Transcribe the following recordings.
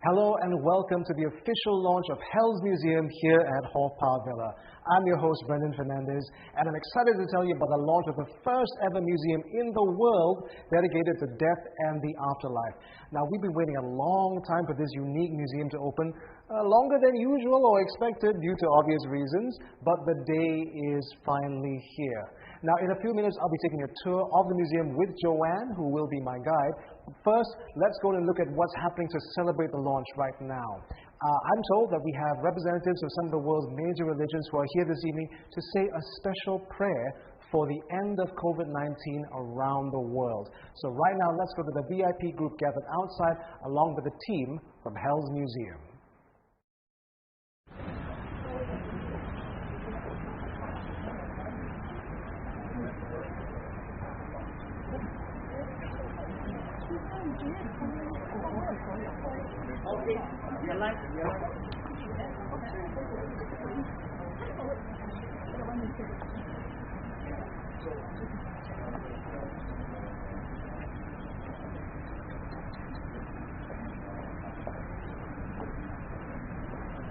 Hello and welcome to the official launch of Hell's Museum here at Haw Par Villa. I'm your host, Brendan Fernandez, and I'm excited to tell you about the launch of the first ever museum in the world dedicated to death and the afterlife. Now, we've been waiting a long time for this unique museum to open, longer than usual or expected due to obvious reasons, but the day is finally here. Now, in a few minutes, I'll be taking a tour of the museum with Joanne, who will be my guide. First, let's go and look at what's happening to celebrate the launch right now. I'm told that we have representatives of some of the world's major religions who are here this evening to say a special prayer for the end of COVID-19 around the world. So right now, let's go to the VIP group gathered outside along with the team from Hell's Museum.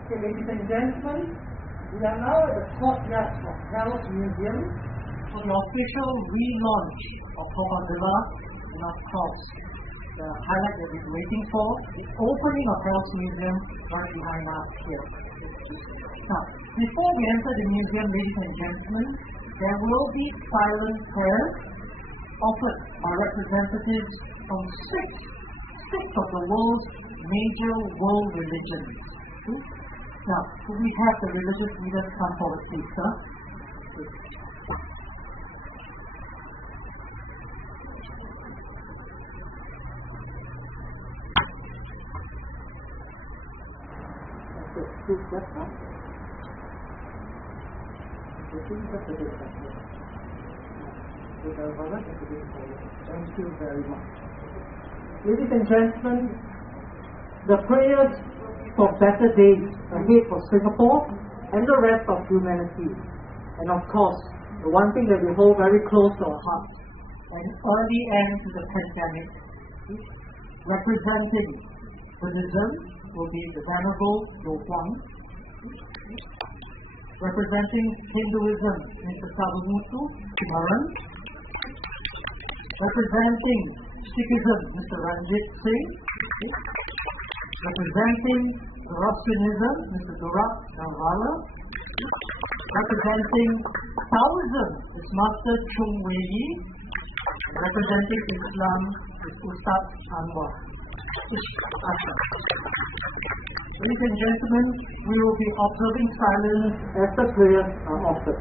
Okay, ladies and gentlemen, we are now at the courtyard of Hell's Museum for the official relaunch of Haw Par Villa, and of course, the highlight that we've been waiting for, the opening of Hell's Museum right behind us here. Now, before we enter the museum, ladies and gentlemen, there will be silent prayers offered by representatives from six of the world's major world religions. Now, could we have the religious leaders come forward, please, sir? Thank you very much. Ladies and gentlemen, the prayers for better days ahead for Singapore and the rest of humanity. And of course, the one thing that we hold very close to our hearts, an early end to the pandemic. Representing Buddhism will be the Venerable Do Huang. Representing Hinduism, Mr. Sabamutu Kumaran. Representing Sikhism, Mr. Ranjit Singh. Representing Zoroastrianism, Mr. Durak Nawala. Representing Taoism, is Master Chung Wei Yi. Representing Islam, is Ustad Anwar. Ladies and gentlemen, we will be observing silence as the prayers are offered.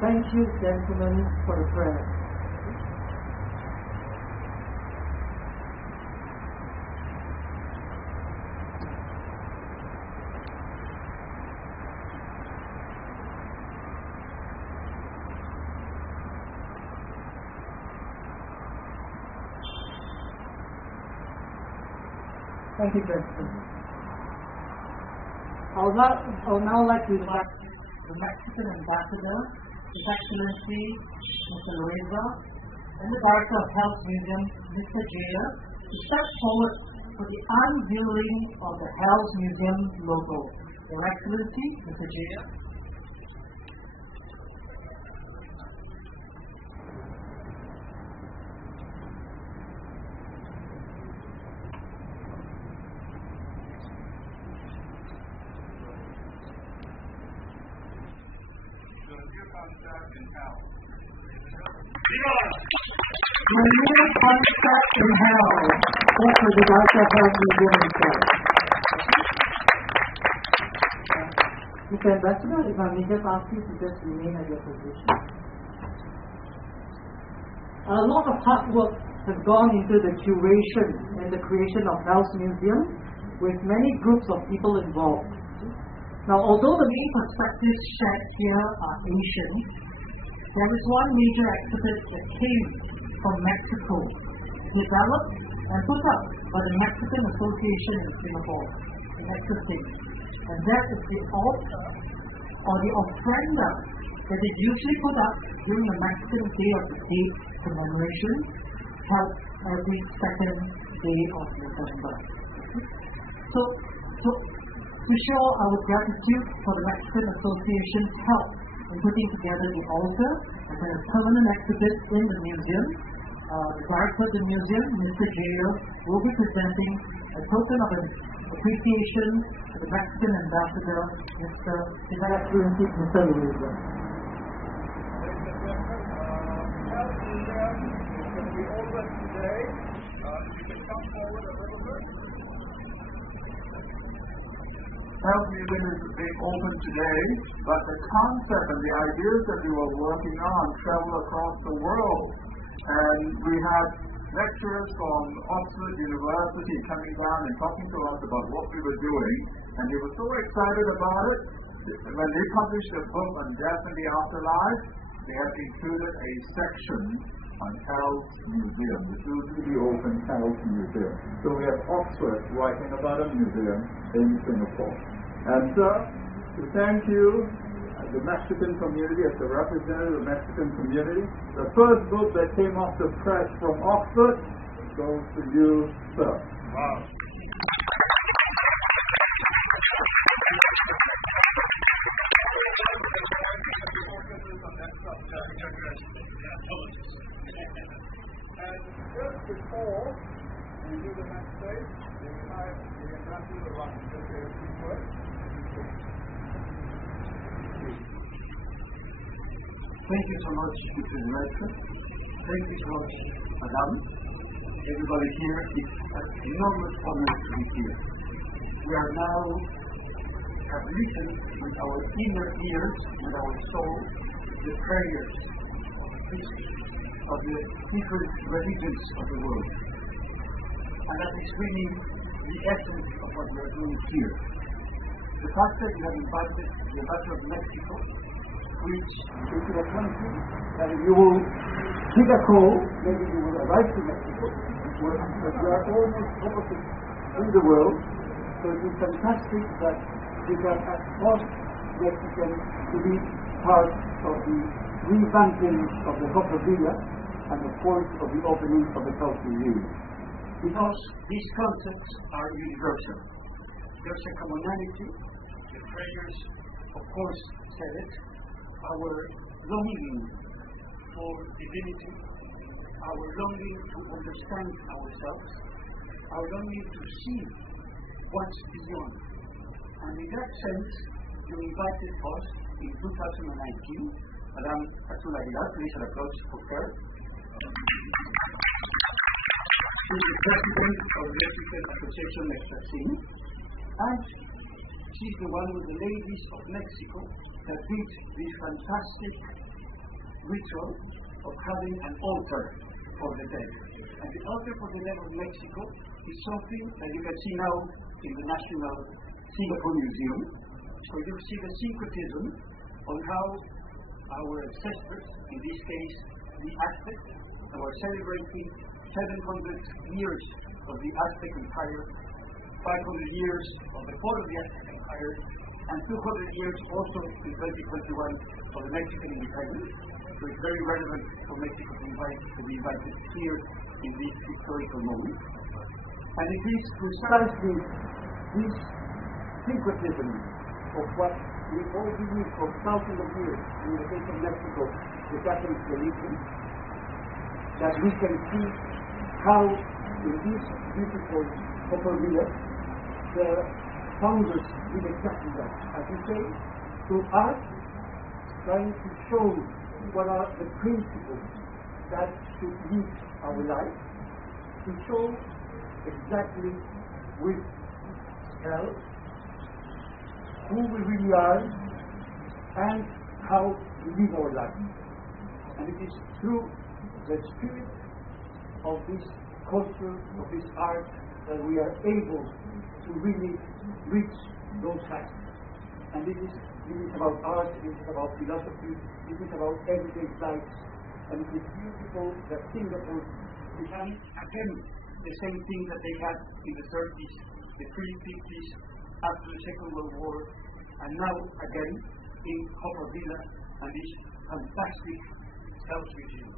Thank you, gentlemen, for the prayer. Thank you, President. I would now like to invite the Mexican Ambassador, His Excellency Mr. Loaiza, and the Director of Health Museum, Mr. Jaya, to step forward for the unveiling of the Health Museum logo. Your Excellency, Mr. Jaya. My new concept in hell. That's what the Director of Health Museum himself. Mr. Ambassador, if I may just ask you to just remain at your position. A lot of hard work has gone into the curation and the creation of Health Museum with many groups of people involved. Now, although the main perspectives shared here are Asian, there is one major exhibit that came from Mexico, developed and put up by the Mexican Association in Singapore, in existing. And that is the altar or the ofrenda that is usually put up during the Mexican Day of the Dead commemoration, held every second day of November. So to show our gratitude for the Mexican Association's help in putting together the altar as a permanent exhibit in the museum, the Director of the museum, Mr. Jaya, will be presenting a token of appreciation to the Mexican Ambassador, His Excellency Mr. Loaiza. Health Museum is being open today, but the concept and the ideas that we were working on travel across the world. And we had lecturers from Oxford University coming down and talking to us about what we were doing, and they were so excited about it. When they published a book on death and the afterlife, they have included a section on Health Museum, the soon-to-be open Health Museum. So we have Oxford writing about a museum in Singapore. And sir, to thank you, the Mexican community, as the representative of the Mexican community, the first book that came off the press from Oxford goes to you, sir. Wow. And just before we do the next stage, we have the ambassador of to say a few words. Thank you so much, Mr. Director. Thank you so much, Madam. Everybody here, it's an enormous honor to be here. We are now have listened with our inner ears and our soul the prayers of the different religions of the world. And that is really the essence of what we are doing here. The fact that you have invited the Ambassador of Mexico, which is a country that you will take a call, maybe you will arrive to Mexico, but you are almost opposite in the world, so it is fantastic that you can ask Mexicans to be part of the revamping of the Coprovilla and the point of the opening of the Health Museum. Because these concepts are universal. There's a commonality. The prayers, of course, said it. Our longing for divinity, our longing to understand ourselves, our longing to see what's beyond. And in that sense, you invited us in 2019, Madame Azul Aguilar, please an applause for her. She's the president of the Mexican Association Extracine, and she's the one with the ladies of Mexico that did this fantastic ritual of having an altar for the dead. And the altar for the dead of Mexico is something that you can see now in the National Singapore Museum. So you see the syncretism on how our ancestors, in this case the Aztecs, were celebrating 700 years of the Aztec Empire 500 years of the fall of the Aztec Empire, and 200 years also in 2021 for the Mexican independence. So it's very relevant for Mexico to be invited here in this historical moment. And it is precisely this syncretism of what we all believe for thousands of years, in the case of Mexico, the Catholic religion, that we can see how in this beautiful Copper Village, the founders did exactly that. As you say, through art, trying to show what are the principles that should lead our life, to show exactly with health who we really are and how we live our life. And it is through the spirit of this culture, of this art, that we are able to really reach those heights. And this is about art, this is about philosophy, this is about everyday life. And it is beautiful that Singapore began again the same thing that they had in the 30s, the pre-50s, after the Second World War, and now again in Copper Villa and this fantastic Health Museum.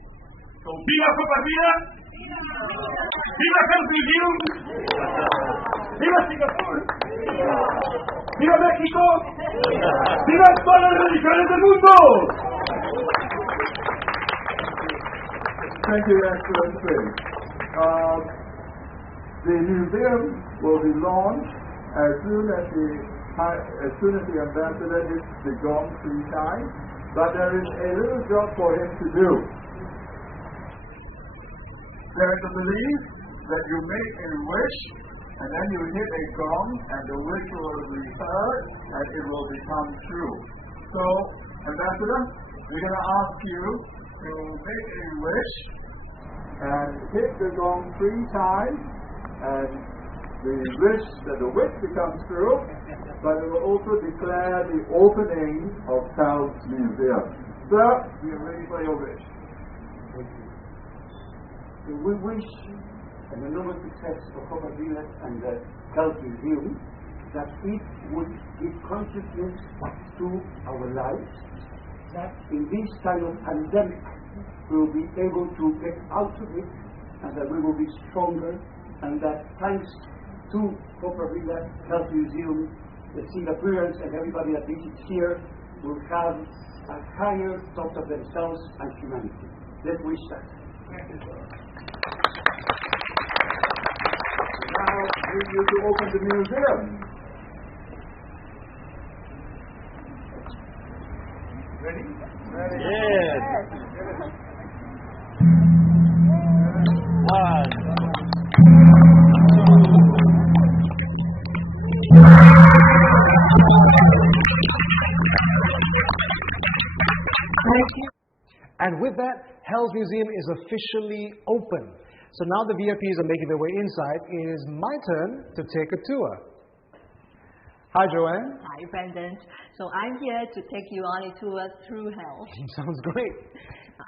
So viva Copper Villa! Viva Health Museum! Viva Singapur! Viva México! Viva todas las religiones del mundo! Thank you, Excellency. The museum will be launched as soon as the ambassador hits the gong 3 times, but there is a little job for him to do. There is a belief that you make a wish, and then you hit a gong, and the wish will be heard, and it will become true. So, Ambassador, we're going to ask you to make a wish and hit the gong 3 times, and the wish becomes true, but it will also declare the opening of Health Museum. Sir, we are ready for your wish. So we wish an enormous success for Copper Villa and the Health Museum, that it would give consciousness to our lives, that in this time of pandemic we will be able to get out of it, and that we will be stronger, and that thanks to Copper Villa Health Museum, the Singaporeans and everybody that visits here will have a higher thought of themselves and humanity. Let's wish that. Now, we need to open the museum. Ready? Ready? Yes. And with that, Hell's Museum is officially open. So now the VIPs are making their way inside. It is my turn to take a tour. Hi, Joanne. Hi, Brendan. So I'm here to take you on a tour through hell. Sounds great.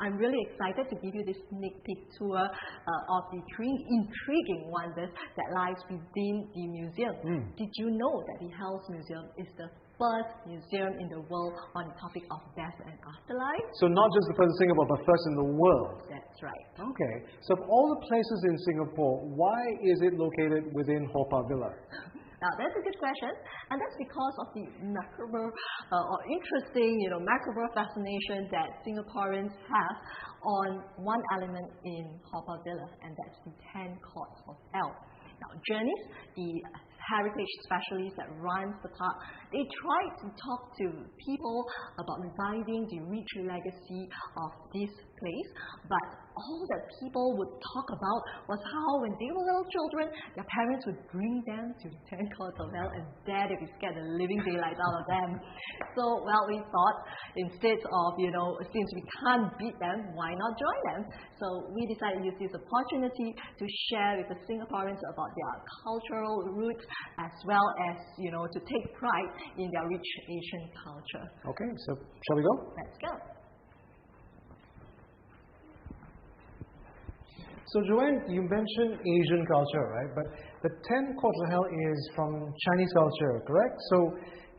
I'm really excited to give you this sneak peek tour of the three intriguing wonders that lies within the museum. Did you know that the Hell's Museum is the first museum in the world on the topic of death and afterlife? So not just the first in Singapore, but first in the world. That's right. Okay. So of all the places in Singapore, why is it located within Haw Par Villa? Now, that's a good question, and that's because of the macabre or interesting, macabre fascination that Singaporeans have on one element in Haw Par Villa, and that's the 10 courts of hell. Now, Janice, the heritage specialist that runs the park, they try to talk to people about reviving the rich legacy of this place, but all that people would talk about was how when they were little children, their parents would bring them to the 10 courts of hell and there they'd be scared the living daylights out of them. So, well, we thought instead of, since we can't beat them, why not join them? So we decided to use this opportunity to share with the Singaporeans about their cultural roots as well as, to take pride in their rich Asian culture. Okay, so shall we go? Let's go. So Joanne, you mentioned Asian culture, right? But the 10 courts of hell is from Chinese culture, correct? So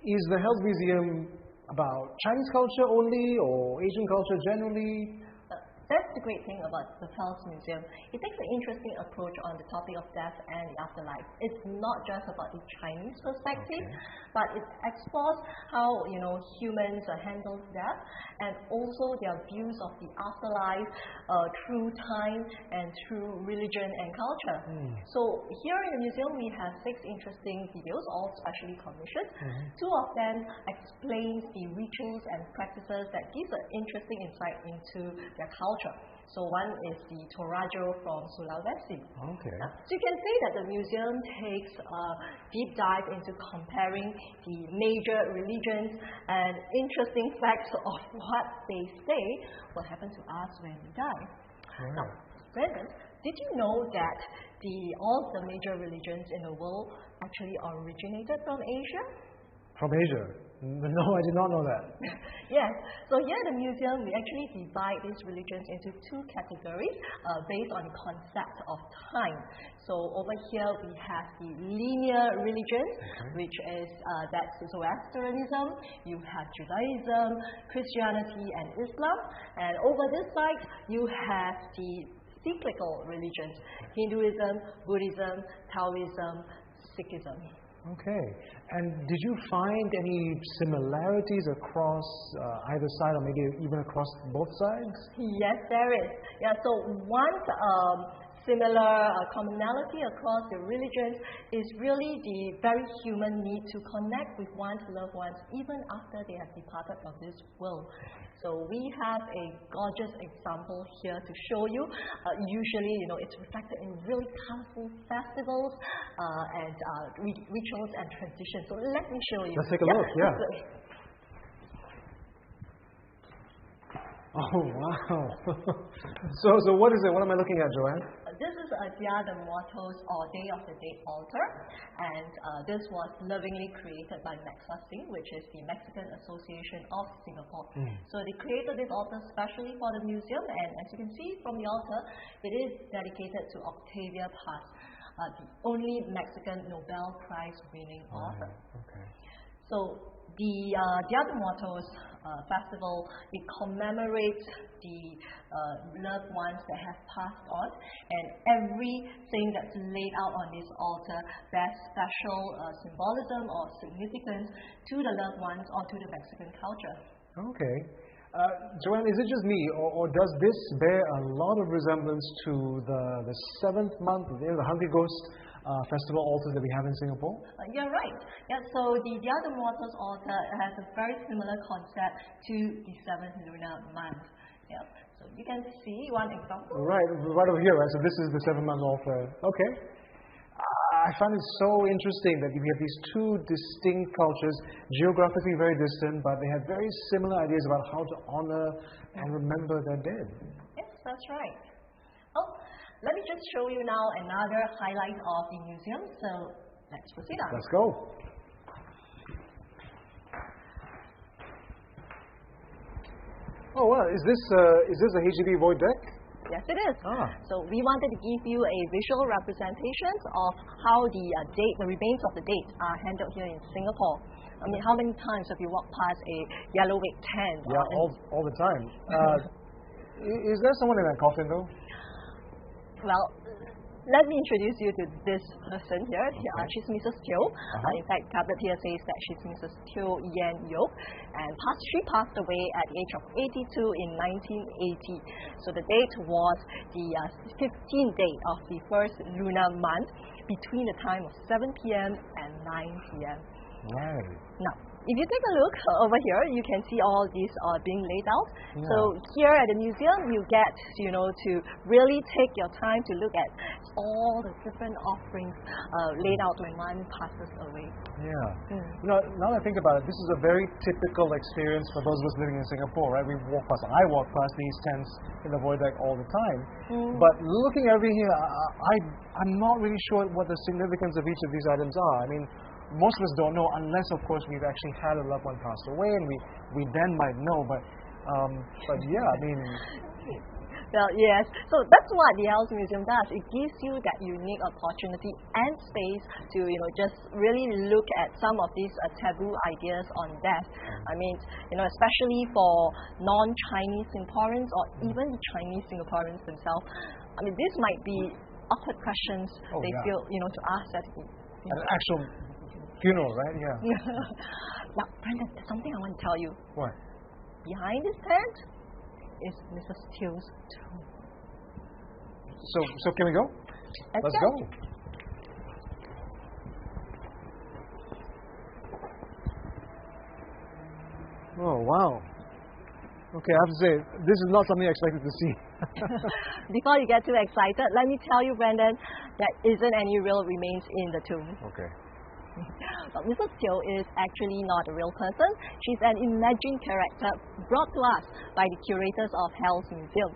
is the Hells Museum about Chinese culture only or Asian culture generally? That's the great thing about the Hells Museum. It takes an interesting approach on the topic of death and the afterlife. It's not just about the Chinese perspective, but it explores how humans handle death and also their views of the afterlife through time and through religion and culture. So here in the museum we have 6 interesting videos, all specially commissioned. 2 of them explain the rituals and practices that gives an interesting insight into their culture. So one is the Torajo from Sulawesi. Okay. So you can say that the museum takes a deep dive into comparing the major religions and interesting facts of what they say will happen to us when we die. Now, Brendan, did you know that all the major religions in the world actually originated from Asia? From Asia? No, I did not know that. Yes. So here at the museum, we actually divide these religions into 2 categories based on the concept of time. So over here we have the linear religion, which is that's Zoroastrianism. You have Judaism, Christianity, and Islam. And over this side, you have the cyclical religions: Hinduism, Buddhism, Taoism, Sikhism. Okay. And did you find any similarities across either side or maybe even across both sides? Yes, there is. Yeah, so one similar commonality across the religions is really the very human need to connect with one's loved ones even after they have departed from this world. So we have a gorgeous example here to show you. Usually, it's reflected in really colorful festivals and rituals and traditions. So let me show you. Let's take a look, yeah. Oh, wow. So what is it? What am I looking at, Joanne? This is Dia de Muertos, or Day of the Dead altar, and this was lovingly created by Singh, which is the Mexican Association of Singapore. So they created this altar specially for the museum, and as you can see from the altar, it is dedicated to Octavia Paz, the only Mexican Nobel Prize winning author. Okay. So the Dia de Muertos festival, it commemorates the loved ones that have passed on, and everything that's laid out on this altar bears special symbolism or significance to the loved ones or to the Mexican culture. Okay. Joanne, is it just me, or does this bear a lot of resemblance to the 7th month, the Hungry Ghost festival altars that we have in Singapore? You're right. Yeah, so the Dia de Muertos altar has a very similar concept to the 7th lunar month. Yeah. So you can see one example. Right over here, right? So this is the 7-month altar. Okay. I find it so interesting that we have these 2 distinct cultures, geographically very distant, but they have very similar ideas about how to honor and remember their dead. Yes, that's right. Oh, let me just show you now another highlight of the museum. So let's proceed on. Let's go. Oh wow, is this a HDB void deck? Yes, it is. So we wanted to give you a visual representation of how the remains of the date are handled here in Singapore. I mean, how many times have you walked past a yellow weight tent? Yeah, all the time. Is there someone in that coffin though? Well, let me introduce you to this person here. She's Mrs. Teo. In fact, tablet here says that she's Mrs. Teo Yen Yok, and she passed away at the age of 82 in 1980. So the date was the 15th day of the first lunar month between the time of 7 p.m. and 9 p.m. Right. Now, if you take a look over here, you can see all these are being laid out. Yeah. So here at the museum, you get to really take your time to look at all the different offerings laid out when one passes away. Yeah. Now that I think about it, this is a very typical experience for those of us living in Singapore, right? I walk past these tents in the void deck all the time. But looking over here, I'm not really sure what the significance of each of these items are. I mean, most of us don't know unless, of course, we've actually had a loved one pass away, and we then might know. But yeah, I mean. Well, yes. So that's what the Health Museum does. It gives you that unique opportunity and space to, just really look at some of these taboo ideas on death. I mean, especially for non-Chinese Singaporeans or even the Chinese Singaporeans themselves. I mean, this might be awkward questions they feel, to ask at an actual funeral, right? Yeah. Now, Brandon, there's something I want to tell you. What? Behind this tent is Mrs. Teo's tomb. So can we go? Let's go. Oh, wow. Okay, I have to say, this is not something I expected to see. Before you get too excited, let me tell you, Brandon, there isn't any real remains in the tomb. Okay. But Mrs. Teo is actually not a real person. She's an imagined character brought to us by the curators of Hell's Museum.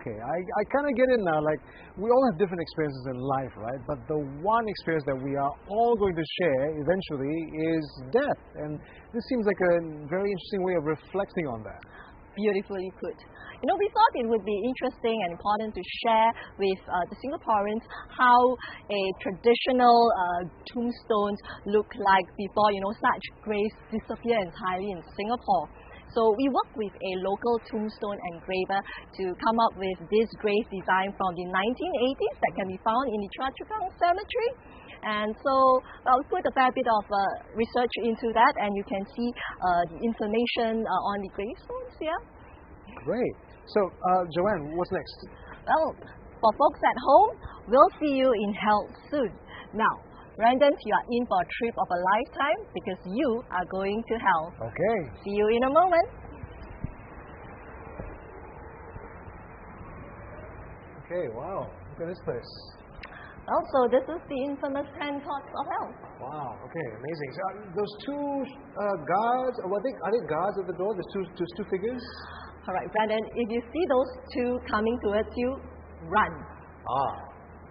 Okay, I kind of get it now. Like, we all have different experiences in life, right? But the one experience that we are all going to share eventually is death. And this seems like a very interesting way of reflecting on that. Beautifully put. We thought it would be interesting and important to share with the Singaporeans how a traditional tombstones look like before, such graves disappear entirely in Singapore. So we worked with a local tombstone engraver to come up with this grave design from the 1980s that can be found in the Choa Chu Kang Cemetery. And so we put a fair bit of research into that, and you can see the information on the gravestones here. Great. So, Joanne, what's next? Well, for folks at home, we'll see you in hell soon. Now, Brandon, you are in for a trip of a lifetime because you are going to hell. Okay. See you in a moment. Okay, wow. Look at this place. Also, this is the infamous 10 courts of hell. Wow, okay, amazing. So, those two guards, are they guards at the door? There's two figures? All right, Brandon, if you see those two coming towards you, run.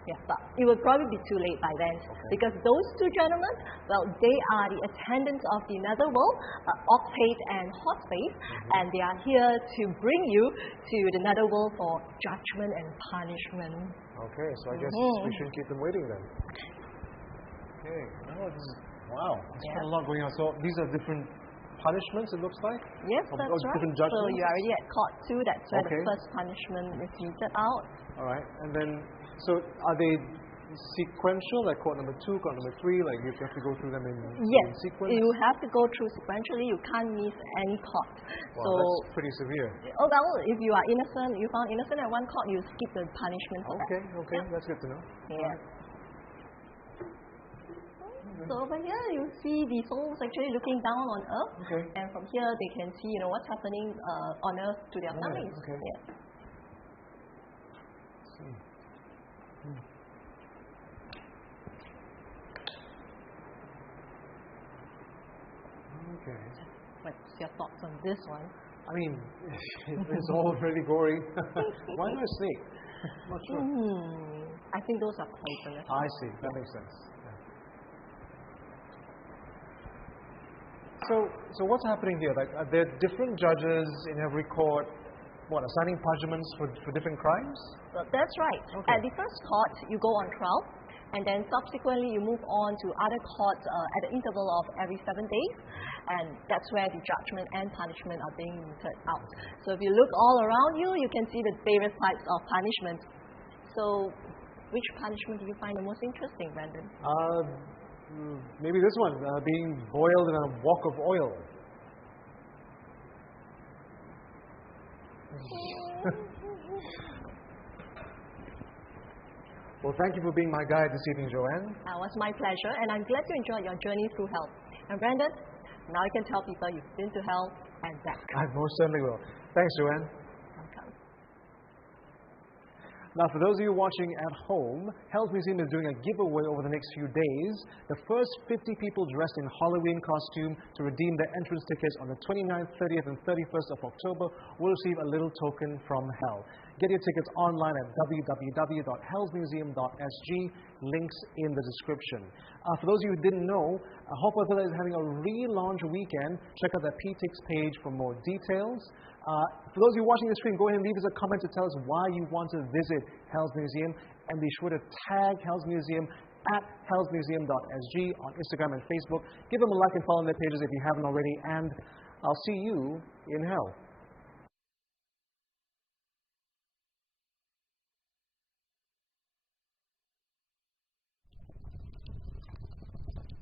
Yeah, but it will probably be too late by then. Okay. Because those two gentlemen, well, they are the attendants of the netherworld, octave and hotface, and they are here to bring you to the netherworld for judgment and punishment. Okay, so I guess we shouldn't keep them waiting then. Okay, wow, there's quite a lot going on. So these are different punishments, it looks like? Yes, that's right. Different So judgments? you're already at court 2, that's where Okay. the first punishment is meted out. Alright, and then, so are they sequential, like court number 2, court number 3, like you have to go through them in sequence? You have to go through sequentially, you can't miss any court. Wow, So, that's pretty severe. oh well, if you are innocent, you found innocent at one court, you skip the punishment for that. Okay, that's good to know. Yeah. So over here you see the souls actually looking down on earth, Okay. and from here they can see what's happening on earth to their families. okay. Yeah. Okay. What's your thoughts on this one? I mean, it's all really gory. Why not a snake? Not sure. I think those are poisonous. I see, that makes sense. So what's happening here? Like, are there different judges in every court, assigning punishments for different crimes? Well, that's right. Okay. At the first court, you go on trial, and then subsequently you move on to other courts at the interval of every 7 days, and that's where the judgment and punishment are being meted out. So if you look all around you, you can see the various types of punishment. So which punishment do you find the most interesting, Brandon? Maybe this one, being boiled in a wok of oil. Well, thank you for being my guide this evening, Joanne. It was my pleasure, and I'm glad you enjoyed your journey through hell. And Brandon, now you can tell people you've been to hell and back. I most certainly will. Thanks, Joanne. Welcome. Now, for those of you watching at home, Hell's Museum is doing a giveaway over the next few days. The first 50 people dressed in Halloween costume to redeem their entrance tickets on the 29th, 30th, and 31st of October will receive a little token from Hell. Get your tickets online at www.hellsmuseum.sg. Links in the description. For those of you who didn't know, Haw Par Villa is having a relaunch weekend. Check out the PTIX page for more details. For those of you watching the stream, go ahead and leave us a comment to tell us why you want to visit Hell's Museum. And be sure to tag Hell's Museum at hellsmuseum.sg on Instagram and Facebook. Give them a like and follow their pages if you haven't already. And I'll see you in hell.